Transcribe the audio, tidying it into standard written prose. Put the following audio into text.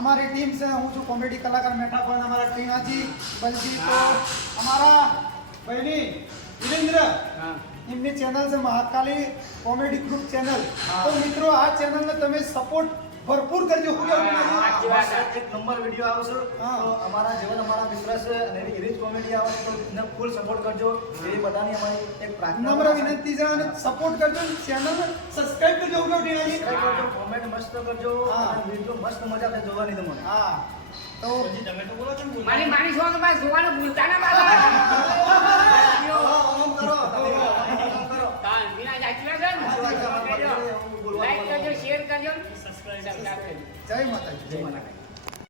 हमारी टीम से હું છું કોમેડી કલાકાર મેઠા પણ અમારા ટીનાજી બલજી તો અમારા બહેની વિરેન્દ્ર એમની ચેનલ છે મહાકાલી કોમેડી ગ્રુપ ચેનલ તો મિત્રો આ ચેનલને તમે સપોર્ટ ભરપૂર કરજો એક નંબર વિડિયો આવશે તો અમારા જીવન અમારા મિત્ર છે અને એવી જ કોમેડી આવે તો એને ફૂલ સપોર્ટ કરજો એવી બધાની અમારી એક પ્રાર્થના નમ્ર વિનંતી છે અને સપોર્ટ કરજો ચેનલ સબસ્ક્રાઇબ કરજો ટીનાજી કોમેન્ટ મસ્ત કરજો અને વિડિયો મસ્ત મજા આવે જોવાની તમને હા તો તમે તો બોલો છો ને મારી છો કે બસ જોવાનું ભૂલતા ના બાબા ઓમ કરો તાન વિના જાચવા છે ને લાઈક કરજો શેર કરજો સબસ્ક્રાઇબ કરજો જય માતાજી જય માતા